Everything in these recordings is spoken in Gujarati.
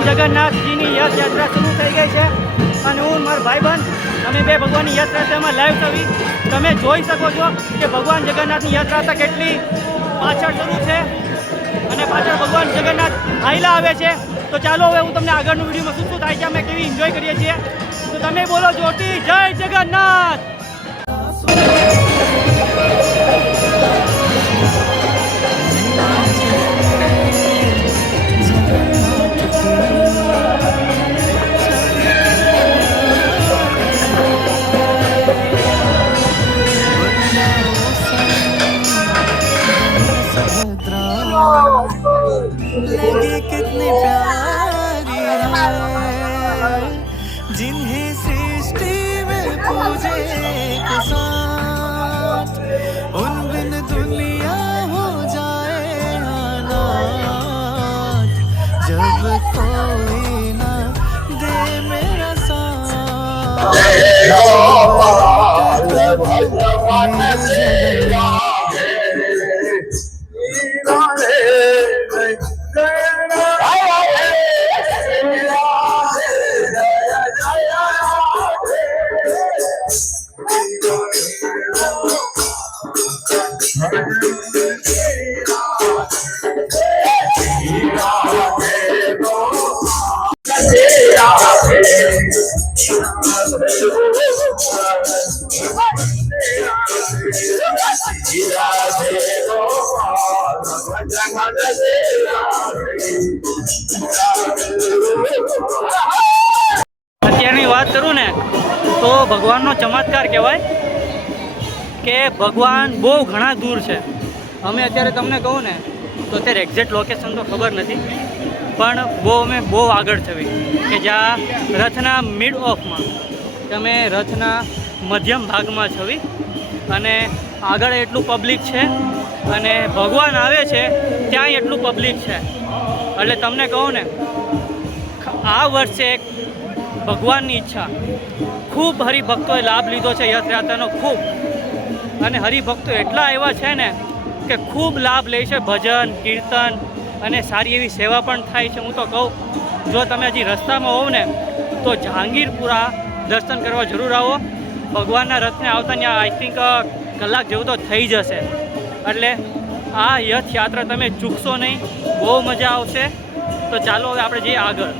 ભગવાન જગન્નાથજીની યાત્રા શરૂ થઈ ગઈ છે અને હું મારા ભાઈબંધ અમે બે ભગવાનની યાત્રા તેમાં લાઈવ થવી તમે જોઈ શકો છો કે ભગવાન જગન્નાથની યાત્રા કેટલી પાછળ શરૂ છે અને પાછળ ભગવાન જગન્નાથ હાઈલા આવે છે। તો ચાલો હવે હું તમને આગળનું વિડીયોમાં શું શું થાય છે અમે કેવી એન્જોય કરીએ છીએ તો તમે બોલો જોટી જય જગન્નાથ। लगे कितनी प्यारी है जिन्हें सृष्टि में पूजे के साथ उन बिन दुनिया हो जाए अनाथ जब कोई ना दे मेरा साथ અત્યારની વાત કરું ને તો ભગવાનનો ચમત્કાર કહેવાય કે ભગવાન બહુ ઘણા દૂર છે। અમે અત્યારે તમને કહું ને તો અત્યારે એક્ઝેક્ટ લોકેશન તો ખબર નથી પણ અમે બહુ આગળ છવી કે જ્યાં રથના મિડ ઓફમાં તમે રથના મધ્યમ ભાગમાં છવી અને આગળ એટલું પબ્લિક છે અને ભગવાન આવે છે ત્યાંય એટલું પબ્લિક છે એટલે તમને કહું ને આ વર્ષે ભગવાનની ઈચ્છા ખૂબ હરિભક્તોએ લાભ લીધો છે રથયાત્રાનો ખૂબ અને હરિભક્તો એટલા આવ્યા છે ને કે ખૂબ લાભ લે છે ભજન કીર્તન અને સારી એવી સેવા પણ થાય છે। હું તો કહું જો તમે હજી રસ્તામાં હોવ ને તો જહાંગીરપુરા દર્શન કરવા જરૂર આવો। ભગવાનના રથને આવતા ત્યાં આઈ થિંક કલાક જેવું તો થઈ જશે એટલે આ રથયાત્રા તમે ચૂકશો નહીં બહુ મજા આવશે। તો ચાલો હવે આપણે જઈએ આગળ।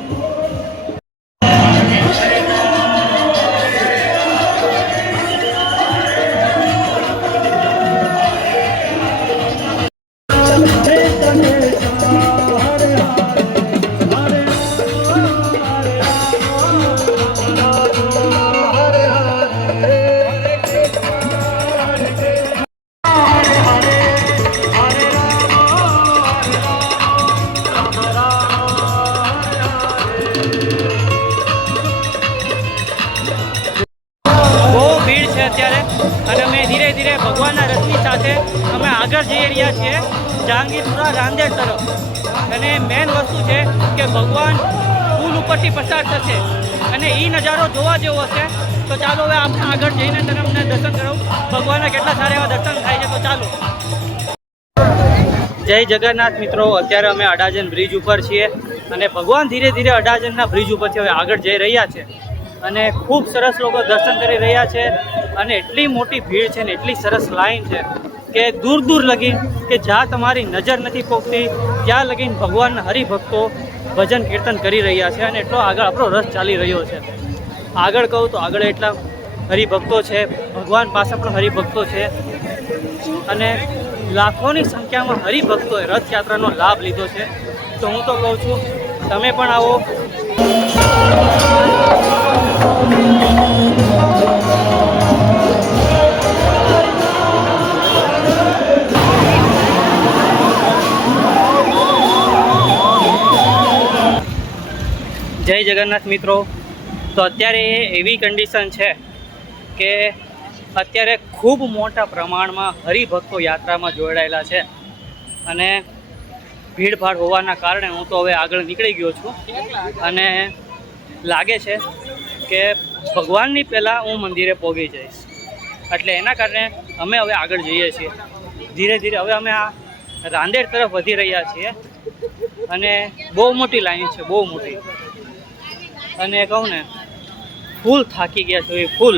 અત્યારે અને અમે ધીરે ધીરે ભગવાનના રથની સાથે અમે આગળ જઈ રહ્યા છીએ જહાંગીરપુરા રાંદેર તરફ અને મેઇન વસ્તુ છે કે ભગવાન પુલ ઉપરથી પસાર થશે અને એ નજારો જોવા જેવો હશે। તો ચાલો હવે આપણે આગળ જઈને તમને દર્શન કરાવું ભગવાનના કેટલા સારા એવા દર્શન થાય છે। તો ચાલો જય જગન્નાથ મિત્રો। અત્યારે અમે અડાજણ બ્રિજ ઉપર છીએ અને ભગવાન ધીરે ધીરે અડાજણના બ્રિજ ઉપરથી હવે આગળ જઈ રહ્યા છે અને ખૂબ સરસ લોકો દર્શન કરી રહ્યા છે અને એટલી મોટી ભીડ છે ને એટલી સરસ લાઈન છે કે દૂર દૂર લગી કે જ્યાં તમારી નજર નથી પહોંચતી ત્યાં લગીને ભગવાનના હરિભક્તો ભજન કીર્તન કરી રહ્યા છે અને એટલો આગળ આપણો રસ ચાલી રહ્યો છે। આગળ કહું તો આગળ એટલા હરિભક્તો છે ભગવાન પાસે પણ હરિભક્તો છે અને લાખોની સંખ્યામાં હરિભક્તોએ રથયાત્રાનો લાભ લીધો છે। તો હું તો કહું છું તમે પણ આવો। જય જગન્નાથ મિત્રો। તો અત્યારે એવી કન્ડિશન છે કે અત્યારે ખૂબ મોટા પ્રમાણમાં હરિભક્તો યાત્રામાં જોડાયેલા છે અને ભીડભાડ હોવાના કારણે હું તો હવે આગળ નીકળી ગયો છું અને લાગે છે કે ભગવાનની પહેલાં હું મંદિરે પહોંચી જઈશ એટલે એના કારણે અમે હવે આગળ જઈએ છીએ ધીરે ધીરે। હવે અમે આ રાંદેર તરફ વધી રહ્યા છીએ અને બહુ મોટી લાઈન છે, બહુ મોટી. અને કહું ને ફૂલ થાકી ગયા છે, ફૂલ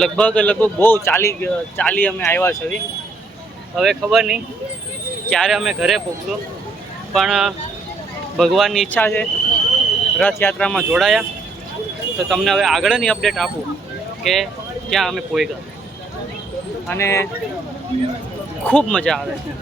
લગભગ બહુ ચાલી અમે આવ્યા છે. હવે ખબર નહીં ક્યારે અમે ઘરે પહોંચશું, પણ ભગવાનની ઈચ્છા છે રથયાત્રામાં જોડાયા તો તમને હવે આગળની અપડેટ આપું કે ક્યાં અમે પહોંચ્યા. અને ખૂબ મજા આવે છે.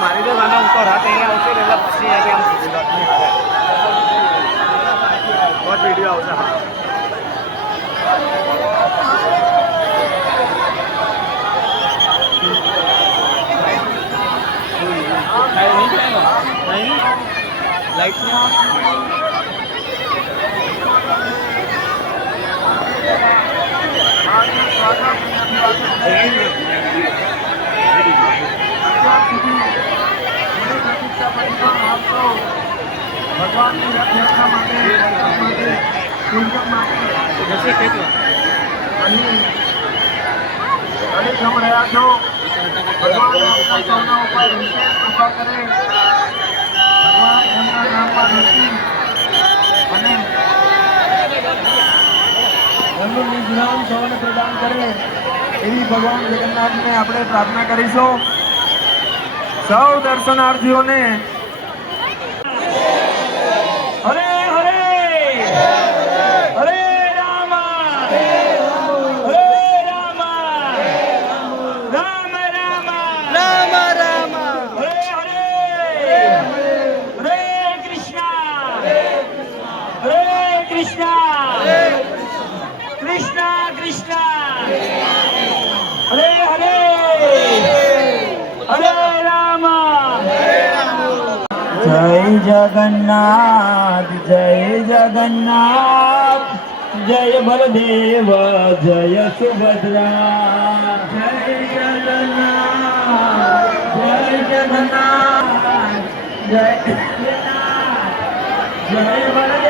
મારી તો નાના ઉપર હાથ અહીંયા આવશે એટલે પછી અહીંયા આમ વિડીયો આવશે. ભગવાનની રથયાત્રા માટે રહ્યા છો. ભગવાન ઉપર વિશેષ કૃપા કરે. ભગવાન એમના નામમાં નથી અને એમનું નિજનામ સૌને પ્રદાન કરે એવી ભગવાન જગન્નાથને આપણે પ્રાર્થના કરીશું. સૌ દર્શનાર્થીઓને હરે હરે હરે રામ હરે રામ રામ રામ રામ રામ હરે હરે હરે કૃષ્ણ હરે કૃષ્ણ કૃષ્ણ કૃષ્ણ હરે હરે હરે રામ. જય જગન્નાથ જય જગન્નાથ જય બલદેવ જય સુભદ્રા. જય જગન્નાથ જય જગન્નાથ જય જગન્નાથ જય બલદેવ